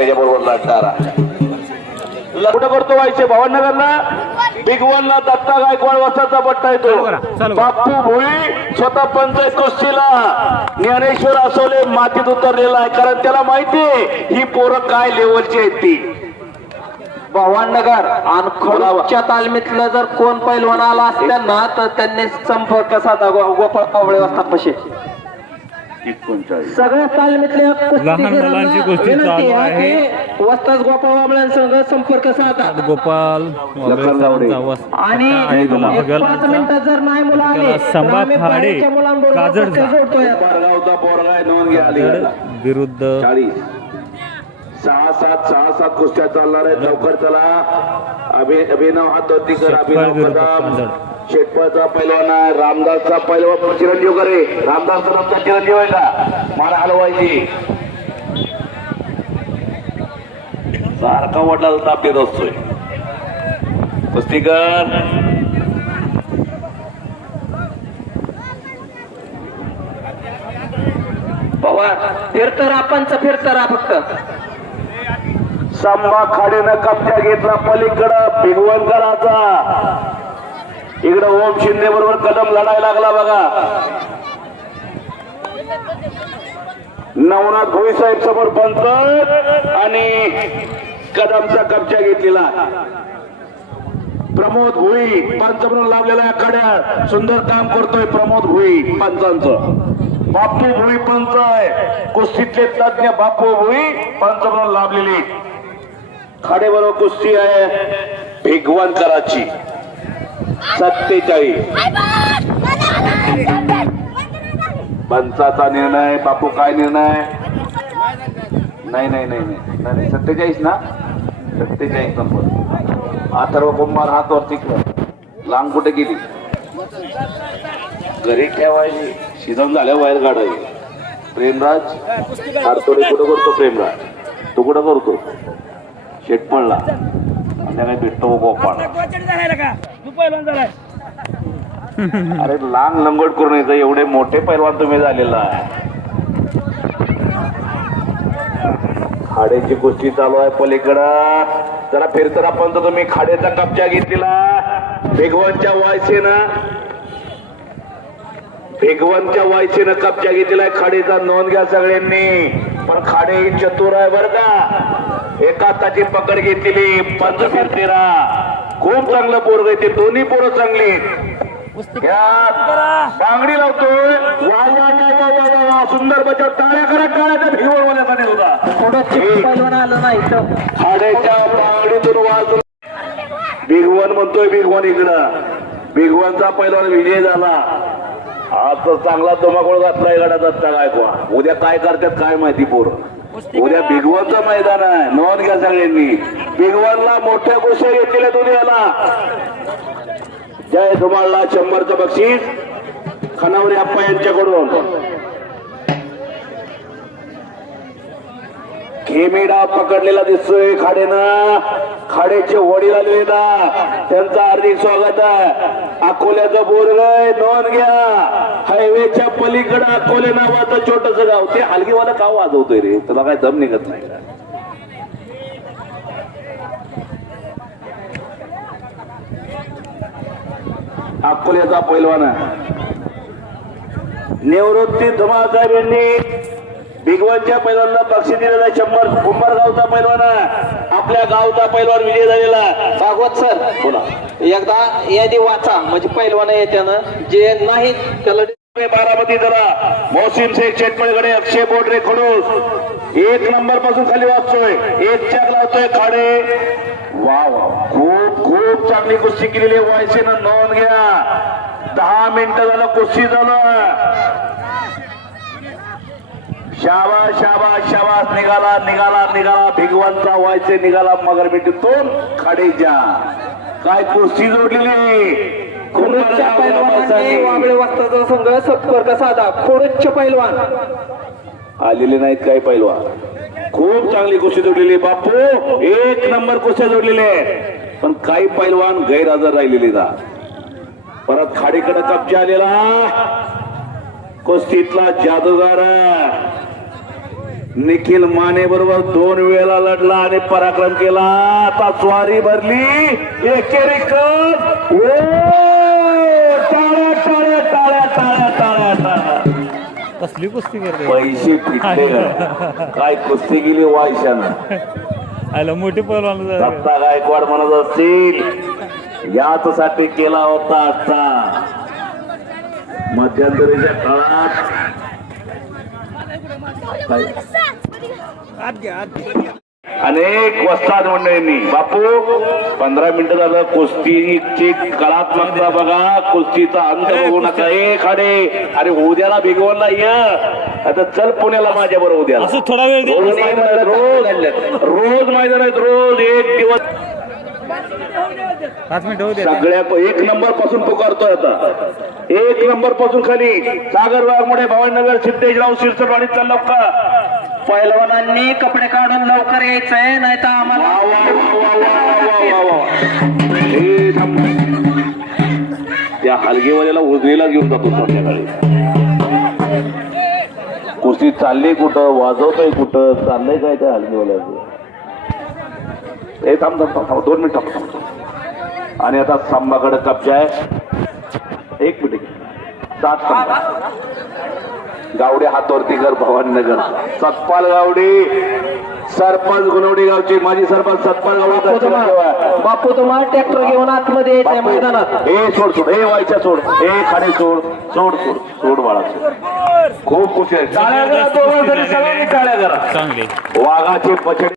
त्याच्याबरोबर लढणारा. कुठं करतो व्हायचे भावनगरला बिग वनला दत्ता गायकवाड वासाचा पट्टा येतो बापू भोई स्वतः पंचायत कुस्तीला. ज्ञानेश्वर असोले मातीत उतरलेला आहे. कारण त्याला माहिती आहे ही पोरं काय लेवलची आहेत ती. भवाननगर आणि तालमीतलं जर कोण पैलवान आला असत्या ना तर त्यांनी संपर्क साधा. गोपाळ कावळे असतात पशे सगळ्या तालमीतल्या लहान मुलांची कुस्ती चालू आहे. वस्ताद गोपाळ बाबळ्यांसंग संपर्क साधा. गोपाल. आणि पाच मिनिटात जर नाही मुलं आले त्याला तर संभा फाडे, अलीकडला. विरुद्ध. सहा सात सहा सात कुस्त्या चालणार आहेत. लवकर चला. अभि अभिनव हातोतीकर शेटफळ अभिनव कदम. शेटफळचा पैलवान आहे रामदासचा पैलवान चिरंजीव करे. रामदास कदमचा चिरंजीव आहे का? मारा हलवायची. सारखा वडिला ताप देत असतोय. कुस्तीकर. पवार फिरतर आपणच फिरतरा फक्त. संभा खाडीनं कब्जा घेतला पलीकडं. भिगवणकराचा. इकडं ओम शिंदे बरोबर कदम लढायला लागला बघा. नवनाथ भोई साहेब समोर पंत आणि कदमचा कब्जा घेतलेला. प्रमोद भुई पंच म्हणून लावलेला या कड्या. सुंदर काम करतोय प्रमोद भुई पंचांचं. बापू भुई पंच आहे. कुस्तीतले तज्ञ बापू भुई पंच म्हणून लाभलेली. खाडे बरोबर कुस्ती आहे. भिगवणकराची सत्तेचाळीस. पंचाचा निर्णय बापू काय निर्णय? नाही नाही नाही नाही. नाही सत्तेचाळीस ना? सत्तेचाळीस नंबर. अथर्व कुंभार हात वरती लांब कुठे गेली? घरी ठेवायची. शिजन झाल्या बाहेर काढायची प्रेमराज आरतोडे कुठं करतो प्रेमराज? तू कुठं करतो? शेटपळला संध्याकाळी भेटतो गोपाळ अरे लहान लंगोट करून येतं एवढे मोठे पैलवान तुम्ही झालेला आहे. खाड्याची गोष्टी चालू आहे पलीकडं. जरा फिरताना पण तर तुम्ही खाड्याचा कब्जा घेतलेला. भेगवनच्या वायसेनं भेगवनच्या वायसेनं कब्जा घेतलेला आहे. खाडीचा नोंद घ्या सगळ्यांनी. पण खाडे ही चतुर आहे बर का. एका हाताची पकड घेतलेली. पंच फिरतेरा खूप चांगलं पोरग आहे ते दोन्ही पोरं चांगली आहेत. बांगडी लावतोय. वा वा वा वा वा वा वा सुंदर बचाव. टाळ्या करा टाळ्याचा भिवळ होण्याचा नाही होता पैलवान खाड्याच्या बांगडीतून वाजून भिगवण म्हणतोय भिगवण इकडं. भिगवणचा पहिला विजय झाला. आज तर चांगला धुमाकूळ घातलाय गडा दत्ता गायकवा उद्या काय करतात काय माहिती पोर. उद्या बिगवनचं मैदान आहे. नोंद घ्या सगळ्यांनी. बिगवनला मोठ्या गोष्टी घेतलेल्या दुनियाला. जय धुमाळला शंभरचं बक्षीस. खनावरे अप्पा यांच्याकडून. खेमेडा पकडलेला दिसतोय खाडेनं. खाडेचे वडील आले ना त्यांचं हार्दिक स्वागत आहे. अकोल्याचं बोरगय नोंद घ्या. हायवेच्या पलीकडे अकोले नावाचं छोटस गाव. ते हलगीवाला का वाजवतोय रे. तुला काय दम निघत नाही. अकोल्याचा पैलवान आहे. निवृत्ती धुमाळ यांनी भिगवणच्या पैलवानला बक्षीस दिलेला आहे शंभर कुंभारगावचा पैलवान. आपल्या गावचा पैलवान विजय झालेला. भागवत सर बोला. एकदा यादी वाचा. म्हणजे पैलवान येत्यानं जे नाही त्याला बारामती जरा मोहसिन शेख शेटमळकडे अक्षय बोडरे खडूस. एक नंबरपासून खाली वाचतोय. एक चाक लावतोय खाडे. वा वा. खूप खूप चांगली कुस्ती केलेली वायसीनं नोंद घ्या. दहा मिनिटं झालं कुस्ती झालं शाबास शाबास शाबास निघाला निघाला निघाला. भिगवानचा व्हायचे निघाला मगर बेटीतून खाडीच्या. काय कुस्ती जोडलेली? खोडच्या पैलवानांनी वाबळे वाजताचा संघ संपर्क साधा. खोडच्या पैलवान. आलेले नाहीत काही पैलवान. खूप चांगली कुस्ती जोडलेली. बापू. एक नंबर कुस्त्या जोडलेले पण काही पैलवान गैरहजर राहिलेले का परत खाडीकडे कब्जा आलेला. कुस्तीतला जादूगार. निखिल माने बरोबर दोन वेळा लढला आणि पराक्रम केला. आता स्वारी भरली. एकेरी कप ओ टाळ्या टाळ्या टाळ्या टाळ्या टाळ्या टाळ्या. कसली कुस्ती करते? पैसे? काय कुस्ती गेली वायशानं? आयला मोठी पैलवान दत्ता गायकवाड म्हणत असतील याच साठी केला होता आता मध्यंतरीच्या काळात अनेक वस्ताद मंडळींनी बापू पंधरा मिनिटं झालं कुस्तीची कलात्मकता बघा कुस्तीचा अंत बघू नका. ए खाडे अरे उद्याला भिगवणला ये आता चल पुण्याला माझ्या बरोबर उद्याला. असं थोडा वेळ रोज रोज मैदान आहेत रोज एक दिवस पाच मिनिट सगळ्या एक नंबरपासून पुकारतोय आता. एक नंबरपासून खाली. सागर वाघमोडे भवानगर सिद्धेशराव शिरसरवाडीचा लवका पैलवानांनी कपडे काढून लवकर यायचंय नाही तर आम्हाला त्या हलगेवाल्याला उजनीला घेऊन जातो संध्याकाळी. कुर्सी चालली कुठं? वाजवतोय कुठं? चाललंय काय त्या हलगीवाल्याचं? हे थांब थांब थांब दोन मिनिट थांब थांब. आणि आता संभाकडे कब्जा आहे. एक मिनिट. सात संभा गावडे हातवरती घर भवानीनगर. सतपाल गावडे. सरपंच गुणवडी गावचे. माजी सरपंच सतपाल गावडे बापू तुम्हाला ट्रॅक्टर घेऊन आतमध्ये मैदानात. हे सोड सोड. हे व्हायच्या सोड. हे खाली सोड. सोड सोड. सोड बाळा. सोड खूप खुशी आहे. टाळ्या करा दोघांसाठी सगळ्यांनी टाळ्या करा. चांगली. वाघाचे बछडे